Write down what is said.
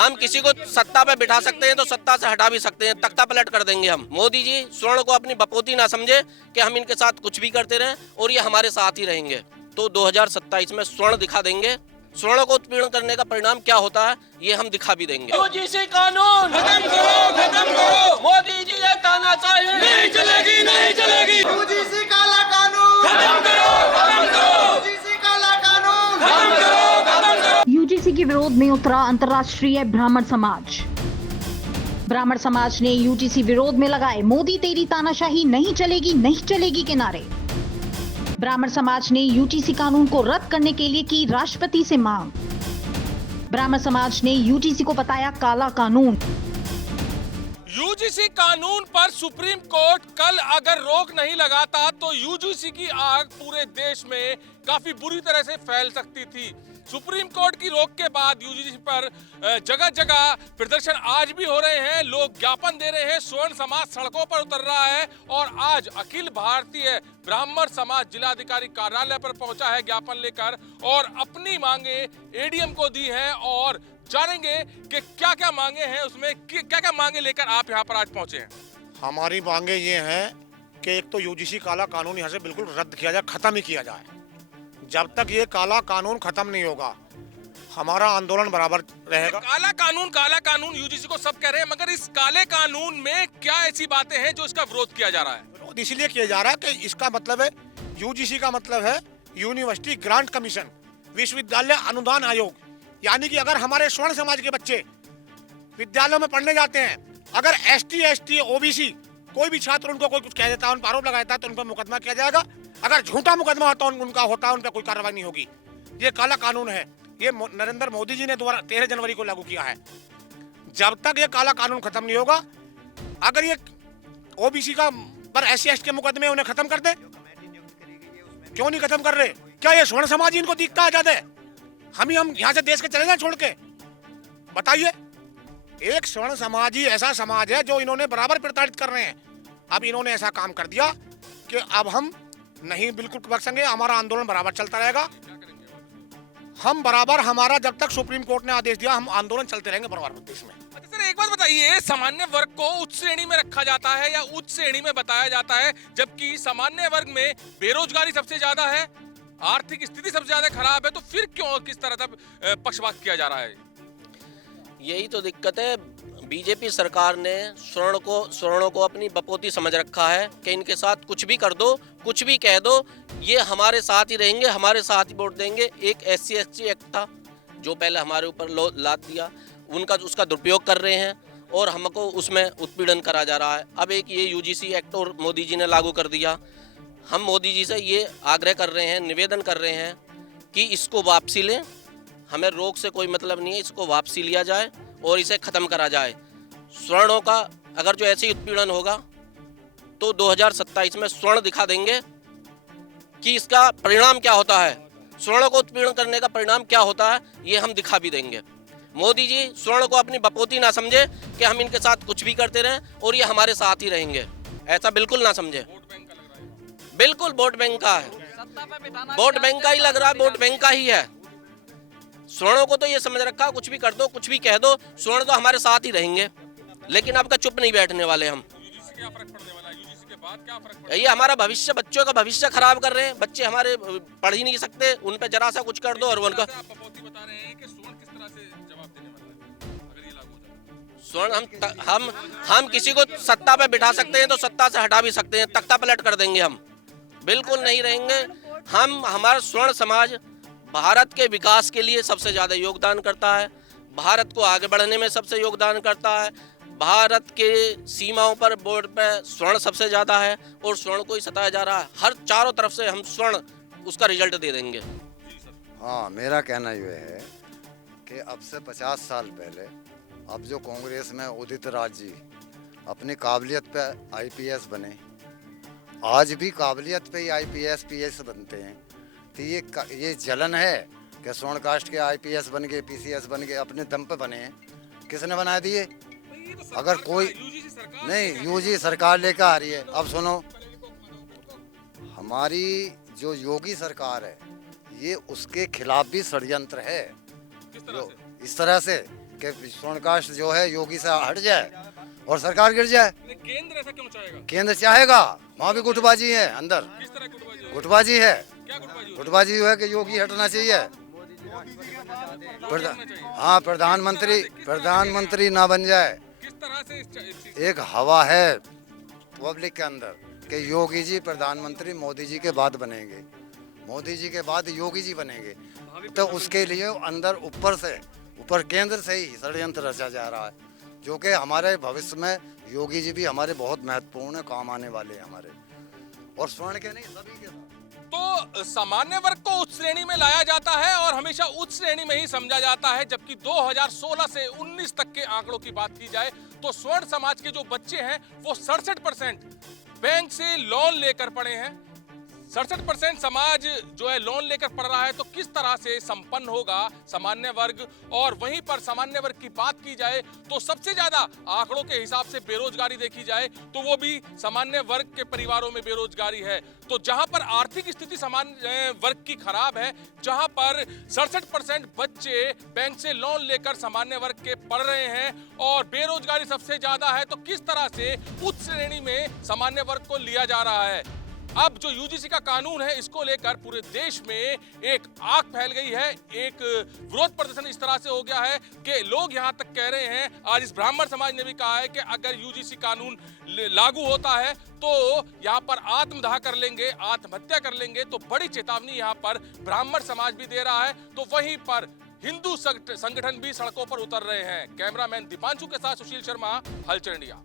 हम किसी को सत्ता पे बिठा सकते हैं तो सत्ता से हटा भी सकते हैं, तख्ता पलट कर देंगे हम। मोदी जी स्वर्ण को अपनी बपोती ना समझे कि हम इनके साथ कुछ भी करते रहें और ये हमारे साथ ही रहेंगे। तो 2027 में स्वर्ण दिखा देंगे। स्वर्ण को उत्पीड़न करने का परिणाम क्या होता है ये हम दिखा भी देंगे। यूजीसी कानून खत्म करो, खत्म करो। मोदी जी ये तानाशाही नहीं चलेगी, नहीं चलेगी। यूजीसी काला कानून खत्म करो, खत्म करो। यूजीसी काला कानून खत्म करो, खत्म करो। यूजीसी के विरोध में उतरा अंतर्राष्ट्रीय ब्राह्मण समाज। ब्राह्मण समाज ने यूजीसी विरोध में लगाए मोदी तेरी तानाशाही नहीं चलेगी, नहीं चलेगी के नारे। ब्राह्मण समाज ने यूजीसी कानून को रद्द करने के लिए की राष्ट्रपति से मांग। ब्राह्मण समाज ने यूजीसी को बताया काला कानून। यूजीसी कानून पर सुप्रीम कोर्ट कल अगर रोक नहीं लगाता तो यूजीसी की आग पूरे देश में काफी बुरी तरह से फैल सकती थी। सुप्रीम कोर्ट की रोक के बाद यूजीसी पर जगह जगह प्रदर्शन आज भी हो रहे हैं, लोग ज्ञापन दे रहे हैं, स्वर्ण समाज सड़कों पर उतर रहा है और आज अखिल भारतीय ब्राह्मण समाज जिलाधिकारी कार्यालय पर पहुंचा है ज्ञापन लेकर और अपनी मांगे एडीएम को दी हैं और जानेंगे कि क्या क्या मांगे हैं, उसमें क्या क्या मांगे लेकर आप यहाँ पर आज पहुंचे हैं। हमारी मांगे ये हैं कि एक तो यूजीसी काला कानून यहाँ से बिल्कुल रद्द किया जाए, खत्म ही किया जाए। जब तक ये काला कानून खत्म नहीं होगा हमारा आंदोलन बराबर रहेगा। काला कानून यूजीसी को सब कह रहे हैं, मगर इस काले कानून में क्या ऐसी बातें हैं जो इसका विरोध किया जा रहा है? विरोध इसलिए किया जा रहा है कि इसका मतलब है यूजीसी का मतलब है यूनिवर्सिटी ग्रांट कमीशन, विश्वविद्यालय अनुदान आयोग। यानी कि अगर हमारे स्वर्ण समाज के बच्चे विद्यालयों में पढ़ने जाते हैं, अगर एसटी, ओबीसी कोई भी छात्र उनको कोई कुछ कह देता है, उन पर आरोप लगाता है तो उन पर मुकदमा किया जाएगा। अगर झूठा मुकदमा होता है उन पर कोई कार्रवाई नहीं होगी। ये काला कानून है, ये नरेंद्र मोदी जी ने 13 जनवरी को लागू किया है। जब तक ये काला कानून खत्म नहीं होगा, अगर ये ओबीसी का पर SC/ST के मुकदमे उन्हें खत्म कर दे, क्यों नहीं खत्म कर रहे? क्या ये स्वर्ण समाज इनको दिखता है ज्यादा? हम यहाँ से देश के चले जाए छोड़ के? बताइए। एक स्वर्ण समाज ही ऐसा समाज है जो इन्होंने बराबर प्रताड़ित कर रहे हैं। अब इन्होंने ऐसा काम कर दिया कि अब हम नहीं बिल्कुल बख्शेंगे, हमारा आंदोलन बराबर चलता रहेगा। हम बराबर, हमारा जब तक सुप्रीम कोर्ट ने आदेश दिया हम आंदोलन चलते रहेंगे बराबर देश में। अच्छा सर, एक बात बताइए, सामान्य वर्ग को उच्च श्रेणी में रखा जाता है या उच्च श्रेणी में बताया जाता है, जबकि सामान्य वर्ग में बेरोजगारी सबसे ज्यादा है, आर्थिक स्थिति सबसे ज्यादा खराब है, तो फिर क्यों किस तरह तक पक्षपात किया जा रहा है? यही तो दिक्कत है। बीजेपी सरकार ने स्वर्णों को अपनी बपोती समझ रखा है कि इनके साथ कुछ भी कर दो, कुछ भी कह दो, ये हमारे साथ ही रहेंगे, हमारे साथ ही वोट देंगे। एक SC/ST एक्ट था जो पहले हमारे ऊपर लाद दिया, उसका दुरुपयोग कर रहे हैं और हमको उसमें उत्पीड़न करा जा रहा है। अब एक ये यूजीसी एक्ट और मोदी जी ने लागू कर दिया। हम मोदी जी से ये आग्रह कर रहे हैं, निवेदन कर रहे हैं कि इसको वापसी लें। हमें रोक से कोई मतलब नहीं है, इसको वापसी लिया जाए और इसे खत्म करा जाए। स्वर्णों का अगर जो ऐसे ही उत्पीड़न होगा तो 2027 में स्वर्ण दिखा देंगे कि इसका परिणाम क्या होता है। स्वर्ण को उत्पीड़न करने का परिणाम क्या होता है ये हम दिखा भी देंगे। मोदी जी स्वर्ण को अपनी बपोती ना समझे कि हम इनके साथ कुछ भी करते रहें और ये हमारे साथ ही रहेंगे, ऐसा बिल्कुल ना समझे। बिल्कुल वोट बैंक का है, वोट बैंक का ही लग रहा है, वोट बैंक का ही है। स्वर्णों को तो ये समझ रखा, कुछ भी कर दो, कुछ भी कह दो, स्वर्ण तो हमारे साथ ही रहेंगे। लेकिन अब का चुप नहीं बैठने वाले हम। ये हमारा भविष्य, बच्चों का भविष्य खराब कर रहे हैं। बच्चे हमारे पढ़ ही नहीं सकते, उन पे जरा सा कुछ कर दो और उनका स्वर्ण हम किसी को सत्ता पे बिठा सकते हैं तो सत्ता से हटा भी सकते हैं, तख्ता पलट कर देंगे हम। बिल्कुल नहीं रहेंगे हम। हमारा स्वर्ण समाज भारत के विकास के लिए सबसे ज्यादा योगदान करता है, भारत को आगे बढ़ने में सबसे योगदान करता है। भारत के सीमाओं पर बोर्ड पे स्वर्ण सबसे ज्यादा है और स्वर्ण को ही सताया जा रहा है। हर चारों तरफ से हम स्वर्ण उसका रिजल्ट दे देंगे। हाँ, मेरा कहना ये है कि अब से 50 साल पहले अब जो कांग्रेस में उदित राज जी अपनी काबिलियत पे IPS बने, आज भी काबिलियत पे ही IPS PS बनते हैं। तो ये जलन है कि स्वर्ण कास्ट के IPS बन गए, PCS बन गए, अपने दम पे बने हैं। किसने बना दिए? अगर कोई नहीं, यूजी सरकार लेकर आ रही है। अब सुनो, हमारी जो योगी सरकार है ये उसके खिलाफ भी षड्यंत्र है। जो इस तरह से कि स्वर्ण कास्ट जो है योगी से हट जाए और सरकार गिर जाए। केंद्र ऐसा क्यों चाहेगा? केंद्र चाहेगा, वहाँ भी गुटबाजी है अंदर, किस तरह गुटबाजी होगी? गुटबाजी है। क्या गुटबाजी होगी? गुटबाजी है कि योगी हटना चाहिए। हाँ, प्रधानमंत्री ना बन जाए। किस तरह से एक हवा है पब्लिक के अंदर कि योगी जी प्रधानमंत्री मोदी जी के बाद बनेंगे, मोदी जी के बाद योगी जी बनेंगे। तो उसके लिए अंदर ऊपर केंद्र से ही षड्यंत्र रचा जा रहा है, जो कि हमारे भविष्य में योगी जी भी हमारे बहुत महत्वपूर्ण है, काम आने वाले हैं हमारे, और स्वर्ण के नहीं सभी के साथ। तो सामान्य वर्ग को उच्च श्रेणी में लाया जाता है और हमेशा उच्च श्रेणी में ही समझा जाता है, जबकि 2016 से 19 तक के आंकड़ों की बात की जाए तो स्वर्ण समाज के जो बच्चे हैं वो 67% बैंक से लोन लेकर पढ़े हैं। 67% समाज जो है लोन लेकर पढ़ रहा है, तो किस तरह से संपन्न होगा सामान्य वर्ग। और वहीं पर सामान्य वर्ग की बात की जाए तो सबसे ज्यादा आंकड़ों के हिसाब से बेरोजगारी देखी जाए तो वो भी सामान्य वर्ग के परिवारों में बेरोजगारी है। तो जहां पर आर्थिक स्थिति सामान्य वर्ग की खराब है, जहां पर 67% बच्चे बैंक से लोन लेकर सामान्य वर्ग के पढ़ रहे हैं और बेरोजगारी सबसे ज्यादा है, तो किस तरह से उच्च श्रेणी में सामान्य वर्ग को लिया जा रहा है। अब जो यूजीसी का कानून है, इसको लेकर पूरे देश में एक आग फैल गई है, एक विरोध प्रदर्शन इस तरह से हो गया है कि लोग यहां तक कह रहे हैं, आज इस ब्राह्मण समाज ने भी कहा है कि अगर यूजीसी कानून लागू होता है तो यहां पर आत्मदाह कर लेंगे, आत्महत्या कर लेंगे। तो बड़ी चेतावनी यहां पर ब्राह्मण समाज भी दे रहा है, तो वहीं पर हिंदू संगठन भी सड़कों पर उतर रहे हैं। कैमरामैन दीपांशु के साथ सुशील शर्मा, हलचल इंडिया।